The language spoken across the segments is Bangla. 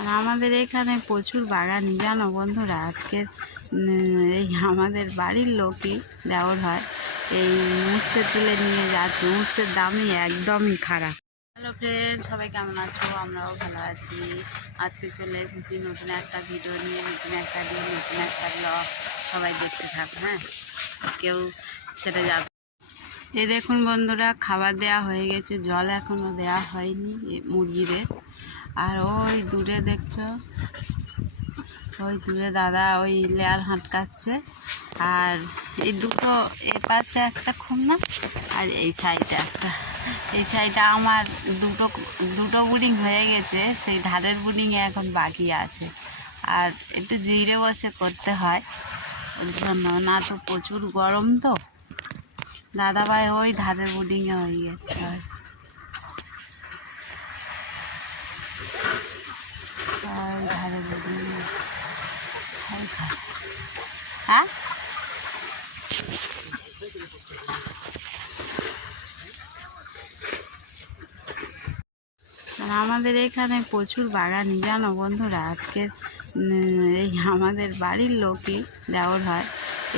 আর আমাদের এখানে প্রচুর বাগানি জানো বন্ধুরা? আজকের এই আমাদের বাড়ির লোকই দেওয়ার হয়। এই উচ্ছে তুলে নিয়ে যাচ্ছে উচ্ছের দামই একদমই খারাপ। হ্যালো ফ্রেন্ড সবাই কেমন আছো? আমরাও ভালো আছি। আজকে চলে এসেছি নতুন একটা ভিডিও নিয়ে, নতুন একটা দিন, নতুন একটা ব্লগ সবাই দেখতে থাকো হ্যাঁ? কেউ ছেড়ে যাবে। এই দেখুন বন্ধুরা, খাবার দেওয়া হয়ে গেছে, জল এখনও দেওয়া হয়নি মুরগিদের। আর ওই দূরে দেখছ? ওই দূরে দাদা ওই লেয়ার হাঁটকাচ্ছে আর এই দুটো এ পাশে একটা খুলনা আর এই সাইডে একটা। এই সাইডে আমার দুটো দুটো বুডিং হয়ে গেছে, সেই ধারের বুডিংয়ে এখন বাকি আছে। আর একটু জিরে বসে করতে হয়। ওর জন্য, না তো প্রচুর গরম তো। দাদাভাই ওই ধারের বুডিংয়ে হয়ে গেছে আর আর ধারের বুডিংয়ে ওই ধারে। হ্যাঁ আমাদের এখানে প্রচুর বাগানি জানো বন্ধুরা? আজকের এই আমাদের বাড়ির লোকই দেওয়ার হয়।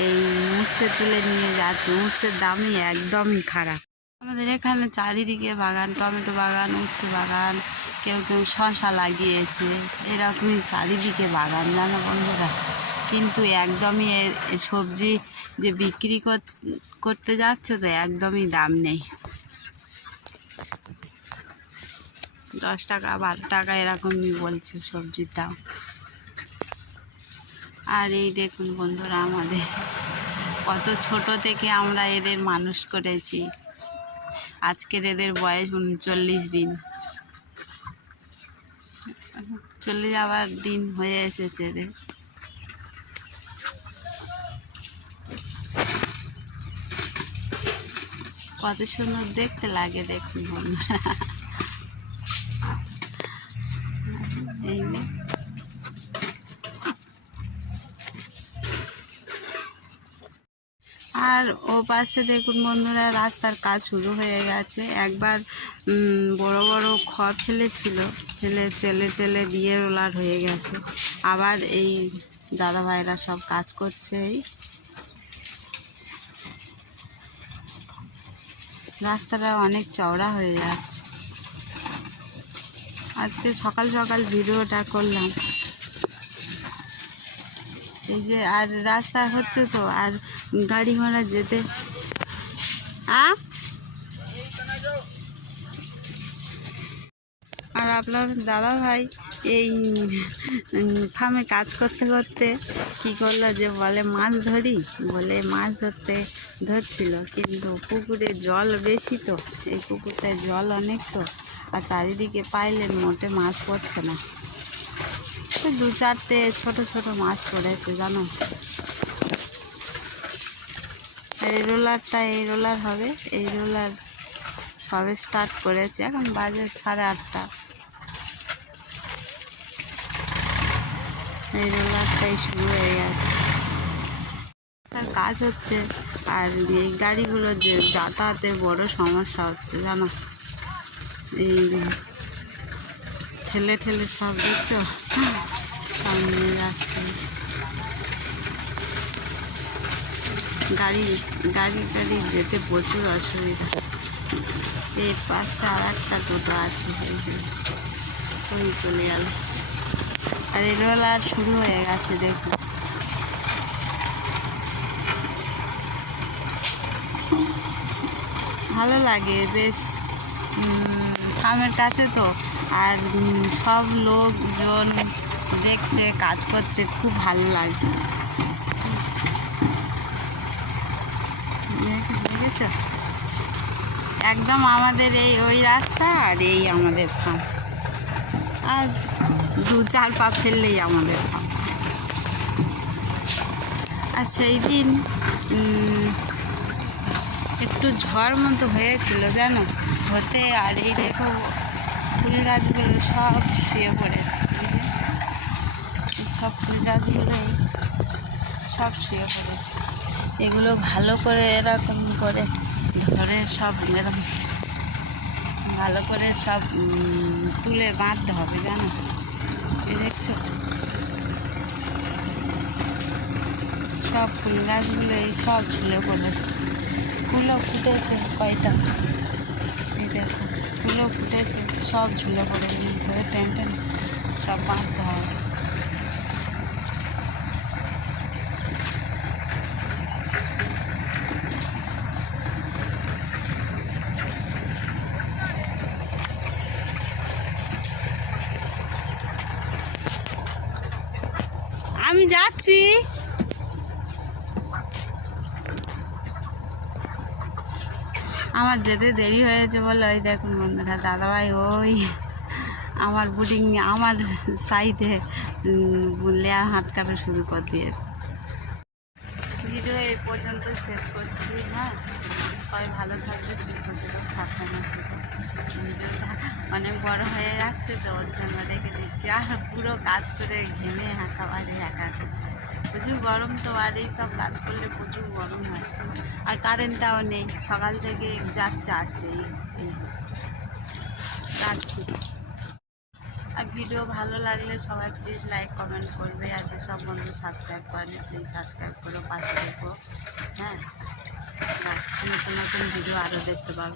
এই উচ্ছে তুলে নিয়ে যাচ্ছে, উচ্ছের দামই একদমই খারাপ। আমাদের এখানে চারিদিকে বাগান, টমেটো বাগান, উচ্ছে বাগান, কেউ কেউ শশা লাগিয়েছে। এরকমই চারিদিকে বাগান, জানো বন্ধুরা? কিন্তু একদমই সবজি যে বিক্রি কর- করতে যাচ্ছে তো একদমই দাম নেই। দশ টাকা, বারো টাকা এরকমই বলছে সবজির দাম। আর এই দেখুন বন্ধুরা আমাদের, কত ছোট থেকে আমরা এদের মানুষ করেছি। আজকের এদের বয়স উনচল্লিশ দিন। চলে যাওয়ার দিন হয়ে এসেছে এদের। কত সুন্দর দেখতে লাগে দেখুন বন্ধুরা। এই আর ও পাশে দেখুন বন্ধুরা, রাস্তার কাজ শুরু হয়ে গেছে। একবার বড় বড় খ ফেলেছিল, ফেলে চেলে টেলে দিয়ে রোলার হয়ে গেছে। আবার এই দাদা ভাইরা সব কাজ করছে এই। রাস্তাটা অনেক চওড়া হয়ে যাচ্ছে। আজকে সকাল সকাল ভিডিওটা করলাম। এই যে আর রাস্তা হচ্ছে তো, আর গাড়ি ঘোড়া যেতে আর আপনার দাদা ভাই এই ফার্মে কাজ করতে করতে কি করল যে বলে মাছ ধরি, বলে মাছ ধরতে ধরছিল, কিন্তু পুকুরে জল বেশি তো, এই পুকুরটায় জল অনেক তো, আর চারিদিকে পাইলেন মোটে মাছ পড়ছে না। তো দু চারটে ছোট ছোট মাছ পড়েছে, জানো? আর এই রোলারটা, এই রোলার হবে, এই রোলার সবে স্টার্ট করেছে, এখন বাজে সাড়ে আটটা। এই রোলারটাই শুরু হয়ে গেছে। তার কাজ হচ্ছে, আর এই গাড়িগুলোর যে যাতায়াতে বড় সমস্যা হচ্ছে, জানো? এই ঠেলে ঠেলে সব দেখছ? সব নিয়ে যাচ্ছে। গাড়ি গাড়ি গাড়ি যেতে প্রচুর অসুবিধা। এই পাশে আর একটা টোটো আছে ওই চলে গেল। আর এই রোলার শুরু হয়ে গেছে, দেখুন। ভালো লাগে, বেশ ফার্মের কাছে তো। আর সব লোকজন দেখছে, কাজ করছে, খুব ভালো লাগছে। একদম আমাদের এই, ওই রাস্তা আর এই আমাদের ফার্ম আর দু চার পা ফেললেই আমাদের আর সেই দিন একটু ঝড় মতো হয়েছিল, জানো? হতে আর এই দেখো ফুল গাছগুলো সব শুয়ে পড়েছে সব ফুল গাছগুলোই সব শুয়ে পড়েছে। এগুলো ভালো করে এরকম করে ধরে সব এরকম ভালো করে সব তুলে বাঁধতে হবে, জানো? দেখছ? সব ফুল গাছগুলো এই সব ঝুলে পড়েছে। ফুলও ফুটেছে কয়টা? এই দেখো, ফুলও ফুটেছে, সব ঝুলে পড়ে ধরে টেন টেন সব বাঁধতে হবে। আমি যাচ্ছি। আমার যেতে দেরি হয়েছে বলে ওই দেখুন বন্ধুরা, দাদাভাই ওই আমার বুটিং আমার সাইডে লেয়ার হাত কাটা শুরু করে দিয়েছে। ভিডিও এই পর্যন্ত শেষ করছি হ্যাঁ? সবাই ভালো থাকবে, সুস্থ থেকো সাবধানে থেকো ভিডিওটা অনেক বড় হয়ে যাচ্ছে তো, ওর জন্য রেখে দিচ্ছি। আর পুরো কাজ করে ঘেমে হাঁকা বাড়ি একা। প্রচুর গরম তো, আর এই সব কাজ করলে প্রচুর গরম হয়। আর কারেন্টটাও নেই, সকাল থেকে যাচ্ছে আসে যাচ্ছি আর ভিডিও ভালো লাগলে সবাই প্লিজ লাইক কমেন্ট করবে। আর যেসব বন্ধু সাবস্ক্রাইব করেনি প্লিজ সাবস্ক্রাইব করো, পাশে দেখো হ্যাঁ রাখছি। নতুন নতুন ভিডিও আরও দেখতে পাবে।